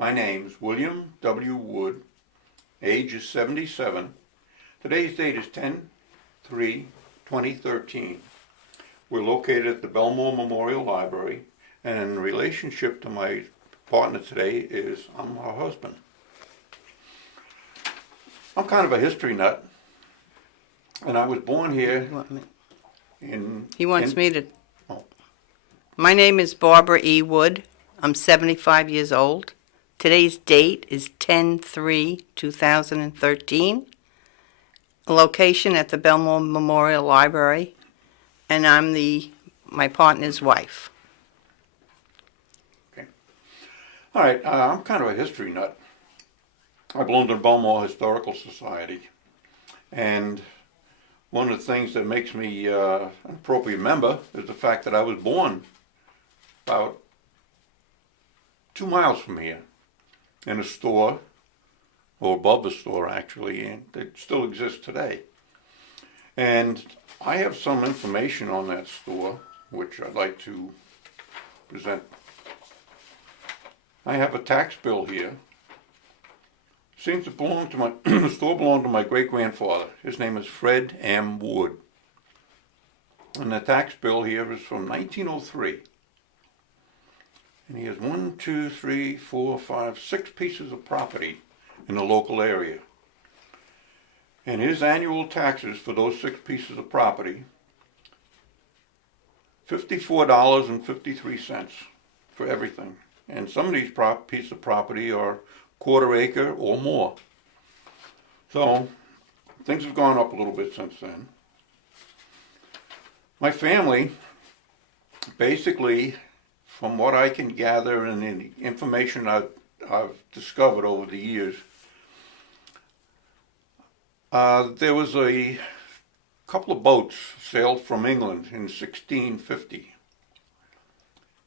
My name's William W. Wood. Age is 77. Today's date is 10/3/2013. We're located at the Bellmore Memorial Library, and in relationship to my partner today is I'm her husband. I'm kind of a history nut, and I was born here He wants me to. Oh. My name is Barbara E. Wood. I'm 75 years old. Today's date is 10/3/2013. Location at the Bellmore Memorial Library, and I'm my partner's wife. Okay. All right, I'm kind of a history nut. I belong to the Bellmore Historical Society, and one of the things that makes me an appropriate member is the fact that I was born about 2 miles from here in a store, or above the store actually, and it still exists today. And I have some information on that store which I'd like to present. I have a tax bill here. Seems to belong to my the store belonged to my great-grandfather. His name is Fred M. Wood. And the tax bill here is from 1903. And he has 6 pieces of property in the local area. And his annual taxes for those 6 pieces of property, $54.53 for everything. And some of these pieces of property are quarter acre or more. So things have gone up a little bit since then. My family, basically, from what I can gather and the information I've discovered over the years, there was a couple of boats sailed from England in 1650,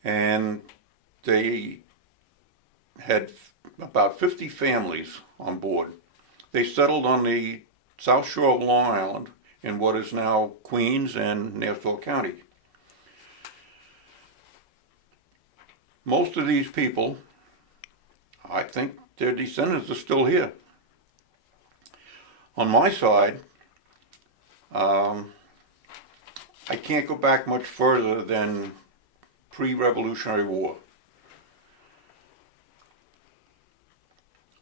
and they had about 50 families on board. They settled on the south shore of Long Island in what is now Queens and Nassau County. Most of these people, I think their descendants are still here. On my side, I can't go back much further than pre-Revolutionary War.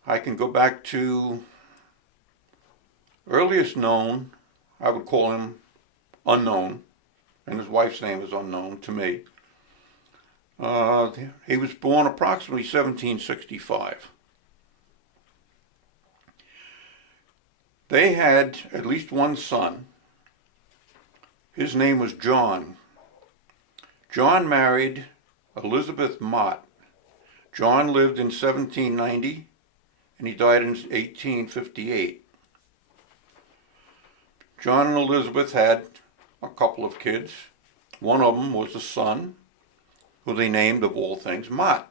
I can go back to earliest known, I would call him unknown, and his wife's name is unknown to me. He was born approximately 1765. They had at least one son. His name was John. John married Elizabeth Mott. John lived in 1790 and he died in 1858. John and Elizabeth had a couple of kids. One of them was a son, who they named, of all things, Mott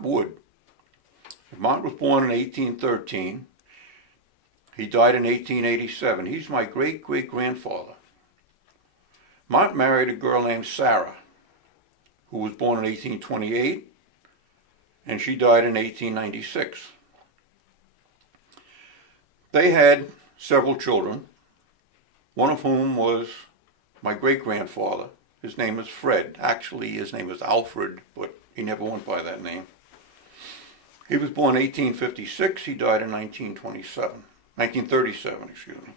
Wood. Mott was born in 1813. He died in 1887. He's my great-great-grandfather. Mott married a girl named Sarah, who was born in 1828, and she died in 1896. They had several children, one of whom was my great-grandfather. His name is Fred. Actually, his name is Alfred, but he never went by that name. He was born in 1856. He died in 1937, excuse me.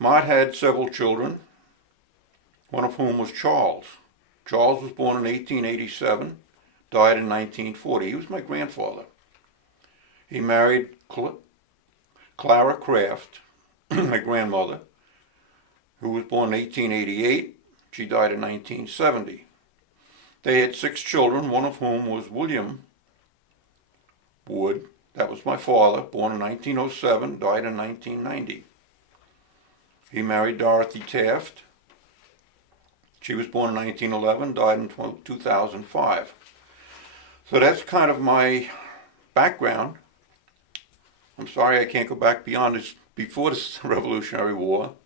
Mott had several children, one of whom was Charles. Charles was born in 1887, died in 1940. He was my grandfather. He married Clara Kraft, my grandmother, who was born in 1888. She died in 1970. They had 6 children, one of whom was William Wood. That was my father, born in 1907, died in 1990. He married Dorothy Taft. She was born in 1911, died in 2005. So that's kind of my background. I'm sorry I can't go back beyond this, before the Revolutionary War.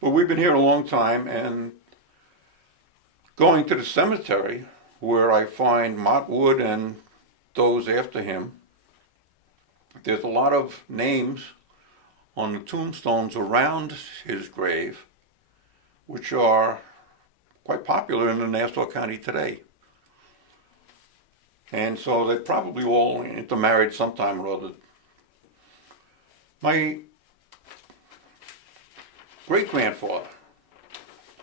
But we've been here a long time, and going to the cemetery where I find Mott Wood and those after him. There's a lot of names on the tombstones around his grave, which are quite popular in Nassau County today. And so they probably all intermarried sometime or other. My great-grandfather,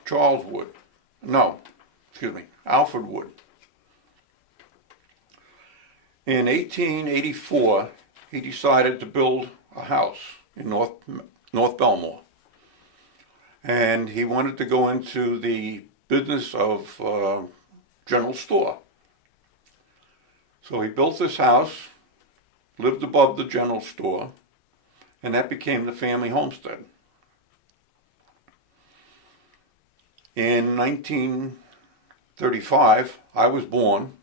Alfred Wood. In 1884, he decided to build a house in North Bellmore. And he wanted to go into the business of general store. So he built this house, lived above the general store, and that became the family homestead. In 1935, I was born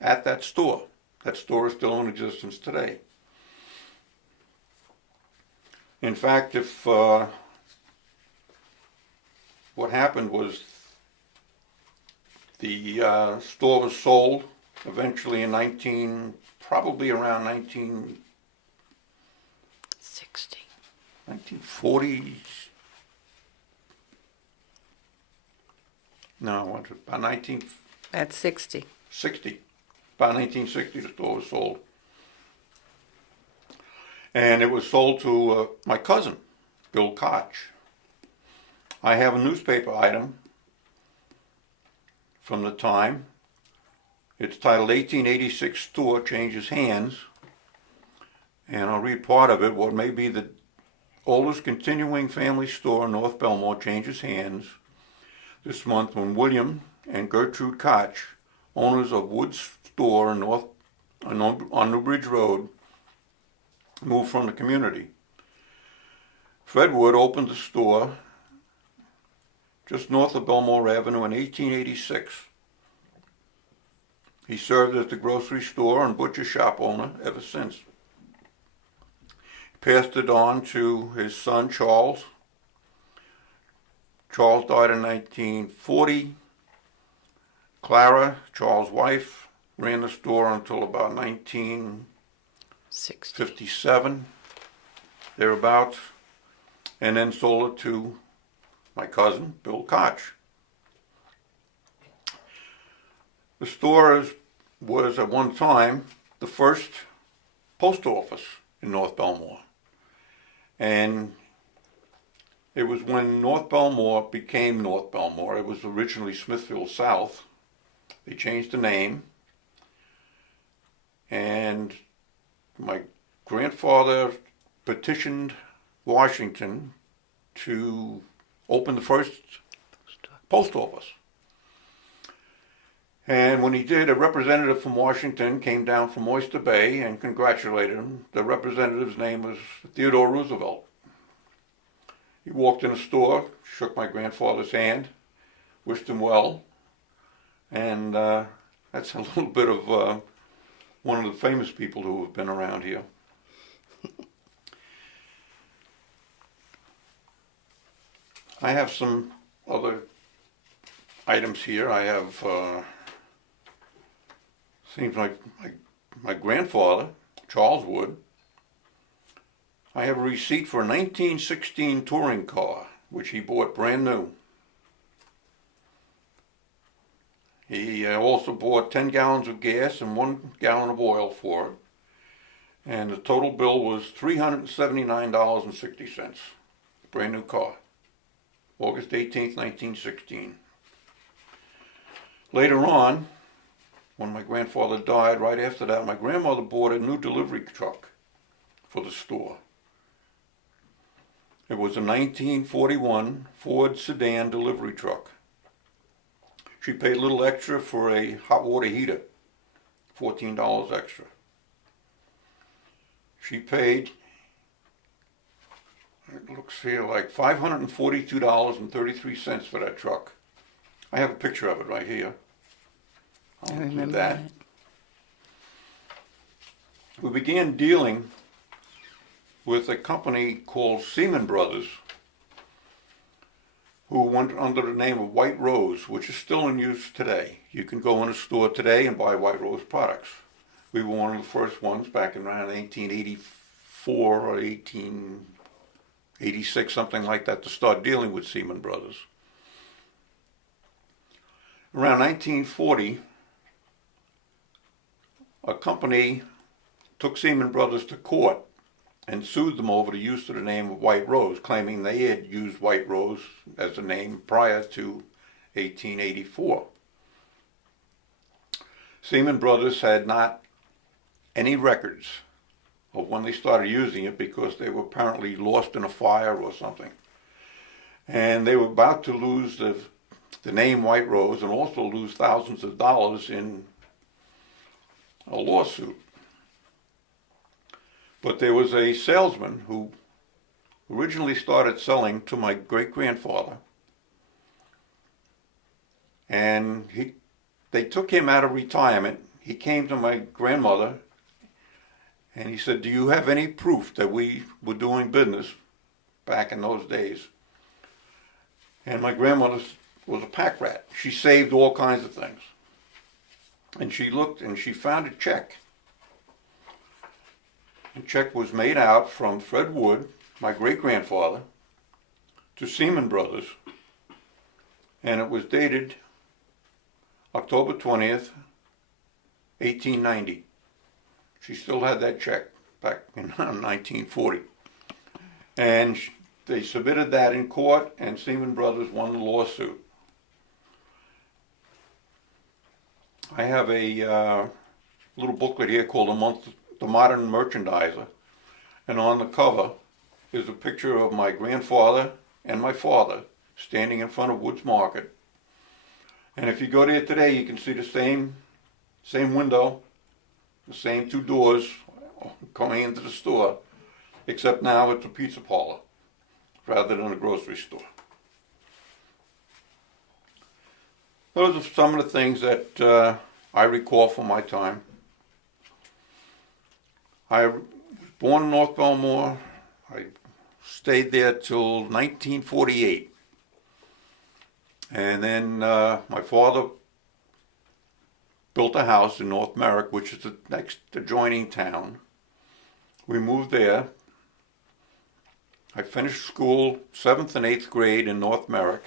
at that store. That store is still in existence today. In fact, if what happened was the store was sold eventually in probably around 1940s. No, about 1960. At 60. About 1960, the store was sold. And it was sold to my cousin, Bill Koch. I have a newspaper item from the time. It's titled 1886 Store Changes Hands. And I'll read part of it. What may be the oldest continuing family store in North Bellmore changes hands this month when William and Gertrude Koch, owners of Wood's store on New Bridge Road, moved from the community. Fred Wood opened the store just north of Bellmore Avenue in 1886. He served as the grocery store and butcher shop owner ever since. He passed it on to his son Charles. Charles died in 1940. Clara, Charles' wife, ran the store until about 1957, thereabouts, and then sold it to my cousin, Bill Koch. The store was at one time the first post office in North Bellmore. And it was when North Bellmore became North Bellmore. It was originally Smithfield South. They changed the name. And my grandfather petitioned Washington to open the first post office. And when he did, a representative from Washington came down from Oyster Bay and congratulated him. The representative's name was Theodore Roosevelt. He walked in the store, shook my grandfather's hand, wished him well, and that's a little bit of one of the famous people who have been around here. I have some other items here. I have seems like my grandfather, Charles Wood. I have a receipt for a 1916 touring car, which he bought brand new. He also bought 10 gallons of gas and 1 gallon of oil for it. And the total bill was $379.60. Brand new car. August 18th, 1916. Later on, when my grandfather died, right after that, my grandmother bought a new delivery truck for the store. It was a 1941 Ford sedan delivery truck. She paid a little extra for a hot water heater, $14 extra. She paid, it looks here like $542.33 for that truck. I have a picture of it right here. I remember that. We began dealing with a company called Seaman Brothers, who went under the name of White Rose, which is still in use today. You can go in a store today and buy White Rose products. We were one of the first ones back in around 1884 or 1886, something like that, to start dealing with Seaman Brothers. Around 1940, a company took Seaman Brothers to court and sued them over the use of the name of White Rose, claiming they had used White Rose as a name prior to 1884. Seaman Brothers had not any records of when they started using it because they were apparently lost in a fire or something. And they were about to lose the name White Rose and also lose thousands of dollars in a lawsuit. But there was a salesman who originally started selling to my great-grandfather, and they took him out of retirement. He came to my grandmother and he said, "Do you have any proof that we were doing business back in those days?" And my grandmother was a pack rat. She saved all kinds of things. And she looked and she found a check. The check was made out from Fred Wood, my great-grandfather, to Seaman Brothers, and it was dated October 20th, 1890. She still had that check back in 1940. And they submitted that in court, and Seaman Brothers won the lawsuit. I have a little booklet here called The Modern Merchandiser, and on the cover is a picture of my grandfather and my father standing in front of Woods Market. And if you go there today, you can see the same window, the same two doors going into the store, except now it's a pizza parlor rather than a grocery store. Those are some of the things that I recall from my time. I was born in North Bellmore. I stayed there till 1948. And then my father built a house in North Merrick, which is the next adjoining town. We moved there. I finished school 7th and 8th grade in North Merrick.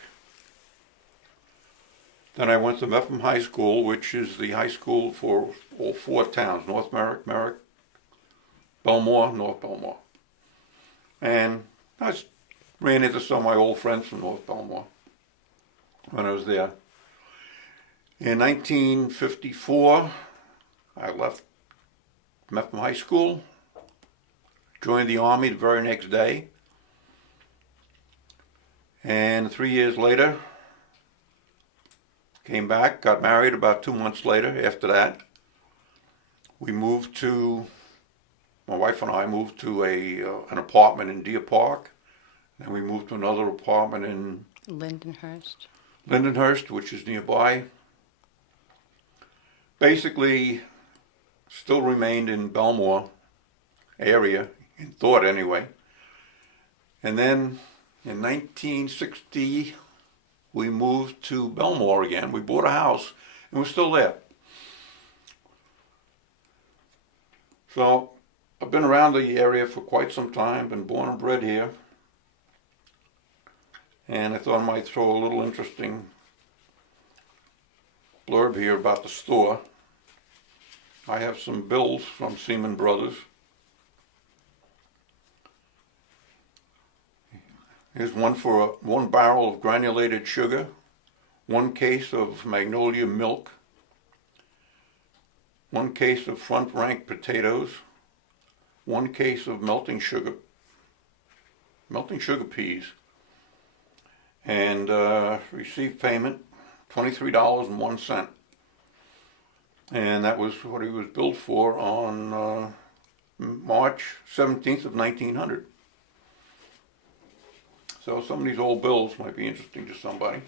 Then I went to Mepham High School, which is the high school for all four towns: North Merrick, Merrick, Bellmore, North Bellmore. And I ran into some of my old friends from North Bellmore when I was there. In 1954, I left Mepham High School, joined the Army the very next day, and 3 years later, came back, got married about 2 months later. After that, my wife and I moved to an apartment in Deer Park. Then we moved to another apartment in Lindenhurst, which is nearby. Basically, still remained in Bellmore area, in thought anyway. And then in 1960, we moved to Bellmore again. We bought a house, and we're still there. So I've been around the area for quite some time, been born and bred here. And I thought I might throw a little interesting blurb here about the store. I have some bills from Seaman Brothers. Here's one for 1 barrel of granulated sugar, 1 case of Magnolia milk, 1 case of front rank potatoes, 1 case of melting sugar peas, and received payment $23.01. And that was what he was billed for on March 17th of 1900. So some of these old bills might be interesting to somebody.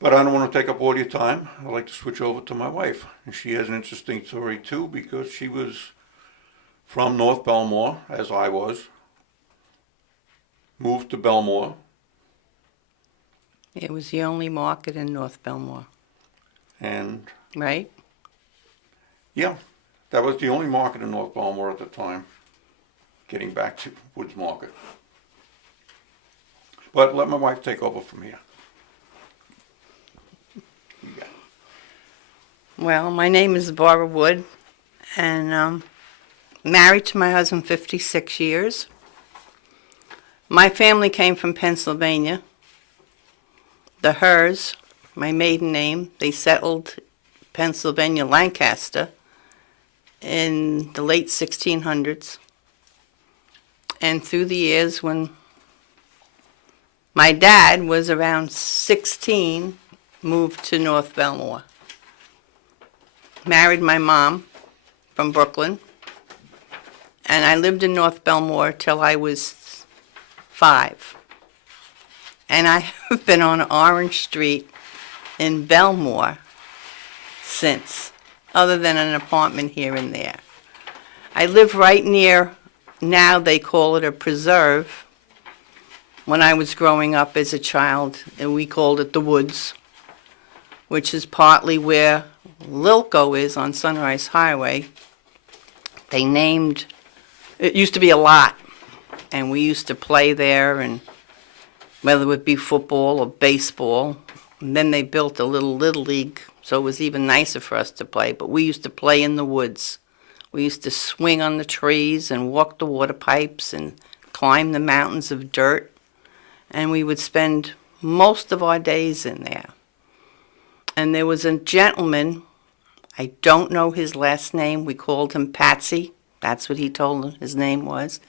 But I don't want to take up all your time. I'd like to switch over to my wife. And she has an interesting story too, because she was from North Bellmore, as I was. Moved to Bellmore. It was the only market in North Bellmore. And right? Yeah, that was the only market in North Bellmore at the time. Getting back to Woods Market. But let my wife take over from here. Yeah. Well, my name is Barbara Wood, and married to my husband 56 years. My family came from Pennsylvania. The Hers, my maiden name, they settled Pennsylvania, Lancaster, in the late 1600s. And through the years, when my dad was around 16, moved to North Bellmore. Married my mom from Brooklyn. And I lived in North Bellmore till I was 5. And I have been on Orange Street in Bellmore since, other than an apartment here and there. I live right near, now they call it a preserve. When I was growing up as a child, and we called it the Woods, which is partly where Lilco is on Sunrise Highway. They named, it used to be a lot, and we used to play there, and whether it would be football or baseball. And then they built a little league, so it was even nicer for us to play. But we used to play in the woods. We used to swing on the trees and walk the water pipes and climb the mountains of dirt. And we would spend most of our days in there. And there was a gentleman, I don't know his last name, we called him Patsy. That's what he told him his name was.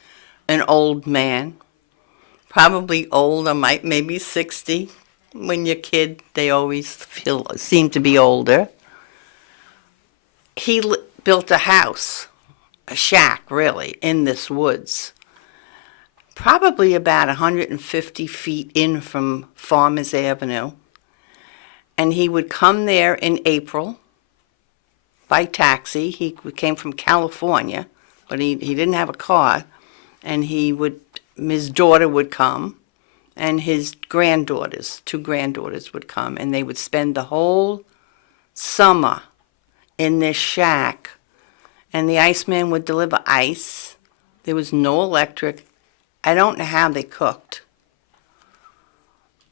An old man. Probably older, maybe 60. When you're a kid, they always seem to be older. He built a house, a shack really, in this woods. Probably about 150 feet in from Farmers Avenue. And he would come there in April by taxi. He came from California, but he didn't have a car. And his daughter would come, and his granddaughters, 2 granddaughters would come, and they would spend the whole summer in this shack. And the Iceman would deliver ice. There was no electric. I don't know how they cooked.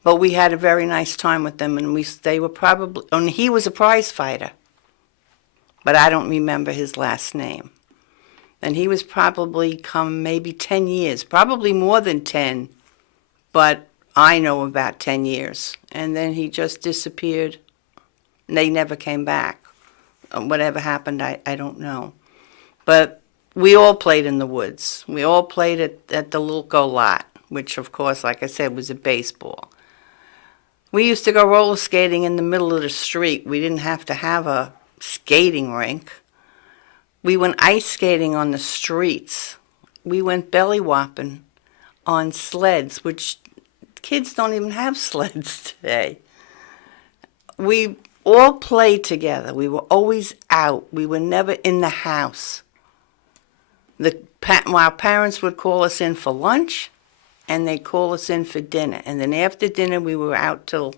But we had a very nice time with them, and they were probably, and he was a prize fighter. But I don't remember his last name. And he was probably come maybe 10 years, probably more than 10, but I know about 10 years. And then he just disappeared. They never came back. Whatever happened, I don't know. But we all played in the woods. We all played at the Lilco lot, which, of course, like I said, was a baseball. We used to go roller skating in the middle of the street. We didn't have to have a skating rink. We went ice skating on the streets. We went belly whopping on sleds, which kids don't even have sleds today. We all played together. We were always out. We were never in the house. Our parents would call us in for lunch, and they'd call us in for dinner. And then after dinner, we were out till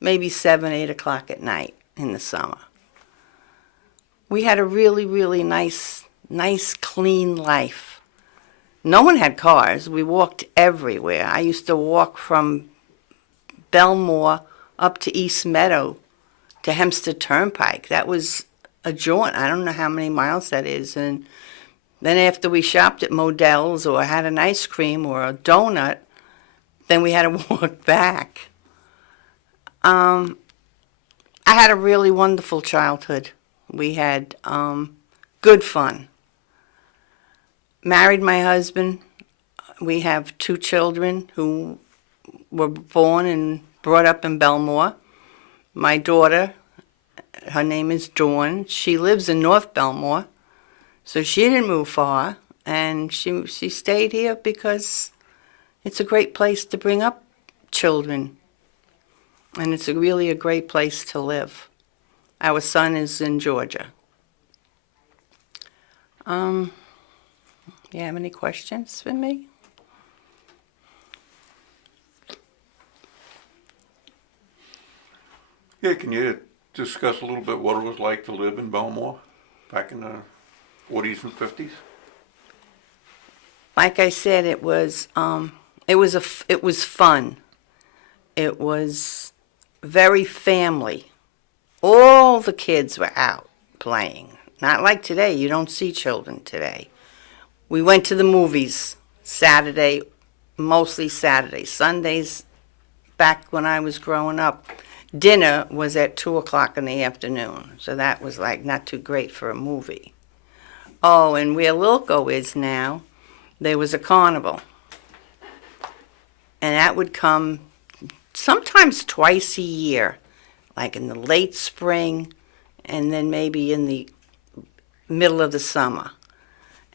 maybe 7, 8 o'clock at night in the summer. We had a really, really nice, clean life. No one had cars. We walked everywhere. I used to walk from Bellmore up to East Meadow to Hempstead Turnpike. That was a jaunt. I don't know how many miles that is. And then after we shopped at Modell's or had an ice cream or a donut, then we had to walk back. I had a really wonderful childhood. We had good fun. Married my husband. We have 2 children who were born and brought up in Bellmore. My daughter, her name is Dawn. She lives in North Bellmore, so she didn't move far, and she stayed here because it's a great place to bring up children, and it's really a great place to live. Our son is in Georgia. You have any questions for me? Yeah, can you discuss a little bit what it was like to live in Bellmore back in the 40s and 50s? Like I said, it was fun. It was very family. All the kids were out playing. Not like today. You don't see children today. We went to the movies Saturday, mostly Saturday. Sundays, back when I was growing up, dinner was at 2 o'clock in the afternoon. So that was like not too great for a movie. Oh, and where Lilco is now, there was a carnival. And that would come sometimes twice a year, like in the late spring and then maybe in the middle of the summer.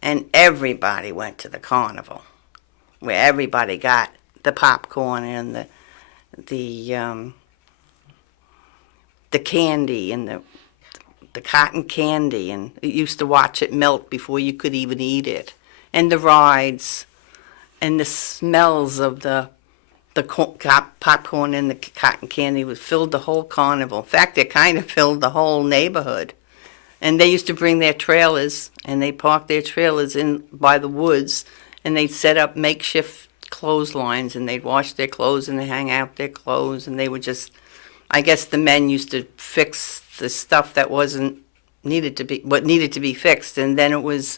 And everybody went to the carnival, where everybody got the popcorn and the candy and the cotton candy, and you used to watch it melt before you could even eat it, and the rides, and the smells of the popcorn and the cotton candy would fill the whole carnival. In fact, it kind of filled the whole neighborhood. And they used to bring their trailers, and they parked their trailers in by the woods, and they'd set up makeshift clotheslines, and they'd wash their clothes and they hang out their clothes, and they would just, I guess the men used to fix the stuff that what needed to be fixed, and then it was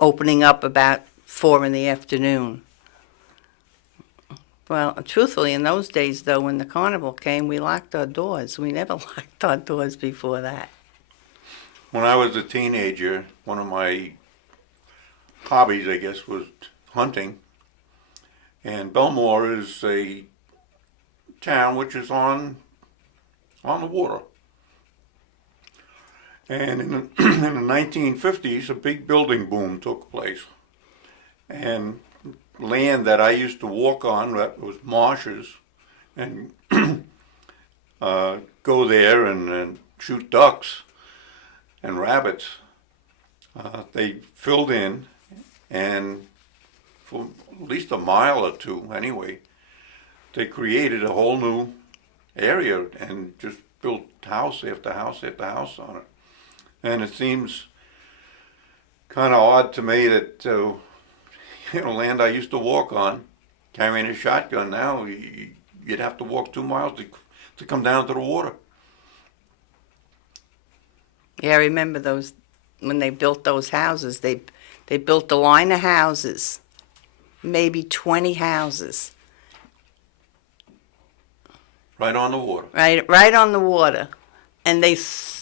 opening up about 4 in the afternoon. Well, truthfully, in those days, though, when the carnival came, we locked our doors. We never locked our doors before that. When I was a teenager, one of my hobbies, I guess, was hunting. And Bellmore is a town which is on the water. And in the 1950s, a big building boom took place. And land that I used to walk on, that was marshes, and go there and shoot ducks and rabbits, they filled in, and for at least a mile or two anyway, they created a whole new area and just built house after house after house on it. And it seems kind of odd to me that land I used to walk on, carrying a shotgun, now you'd have to walk 2 miles to come down to the water. Yeah, I remember those, when they built those houses, they built a line of houses, maybe 20 houses. Right on the water. Right on the water. And they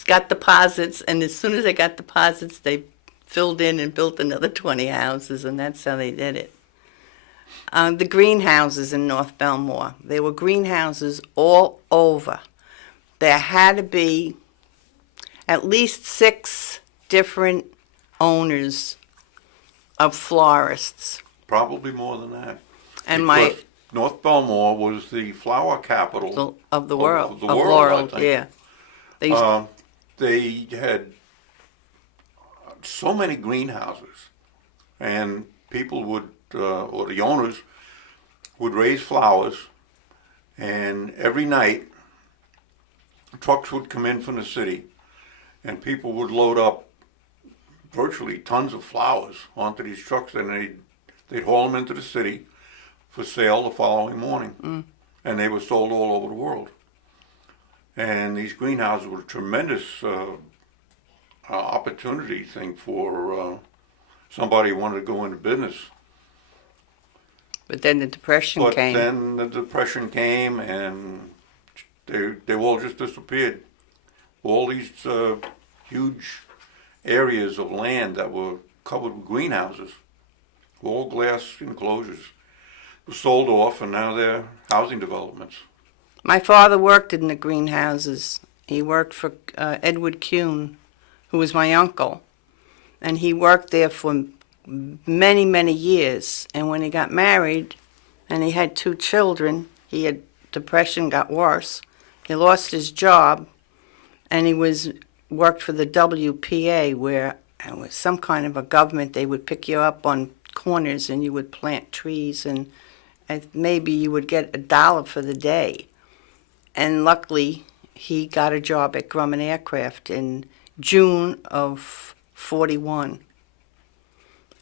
got deposits, and as soon as they got deposits, they filled in and built another 20 houses, and that's how they did it. The greenhouses in North Bellmore, there were greenhouses all over. There had to be at least 6 different owners of florists. Probably more than that. And because North Bellmore was the flower capital of the world. Of the world, I think. Yeah. They had so many greenhouses, and people would, or the owners, would raise flowers, and every night trucks would come in from the city, and people would load up virtually tons of flowers onto these trucks, and they'd haul them into the city for sale the following morning. And they were sold all over the world. And these greenhouses were a tremendous opportunity thing for somebody who wanted to go into business. But then the Depression came. But then the Depression came, and they all just disappeared. All these huge areas of land that were covered with greenhouses, all glass enclosures, were sold off, and now they're housing developments. My father worked in the greenhouses. He worked for Edward Kuhn, who was my uncle. And he worked there for many, many years. And when he got married and he had 2 children, depression got worse. He lost his job, and he worked for the WPA, where it was some kind of a government. They would pick you up on corners and you would plant trees, and maybe you would get $1 for the day. And luckily, he got a job at Grumman Aircraft in June of 41.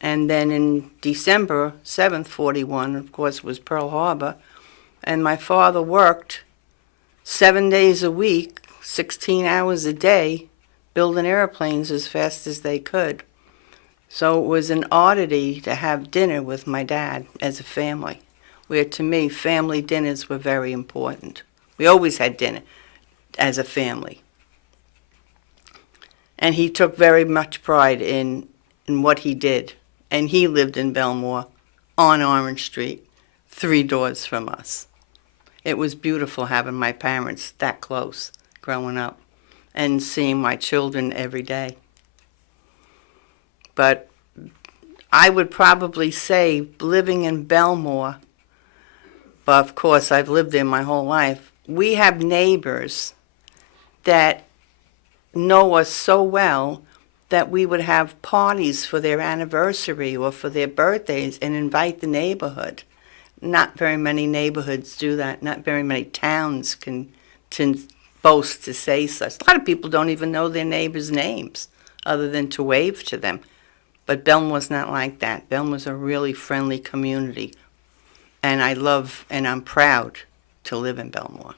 And then in December 7th, 41, of course, was Pearl Harbor. And my father worked 7 days a week, 16 hours a day, building airplanes as fast as they could. So it was an oddity to have dinner with my dad as a family, where to me, family dinners were very important. We always had dinner as a family. And he took very much pride in what he did. And he lived in Bellmore on Orange Street, 3 doors from us. It was beautiful having my parents that close growing up and seeing my children every day. But I would probably say living in Bellmore, but of course I've lived there my whole life, we have neighbors that know us so well that we would have parties for their anniversary or for their birthdays and invite the neighborhood. Not very many neighborhoods do that. Not very many towns can boast to say such. A lot of people don't even know their neighbors' names other than to wave to them. But Bellmore's not like that. Bellmore's a really friendly community. And I love and I'm proud to live in Bellmore.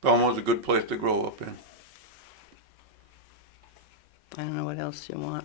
Belmore's a good place to grow up in. I don't know what else you want.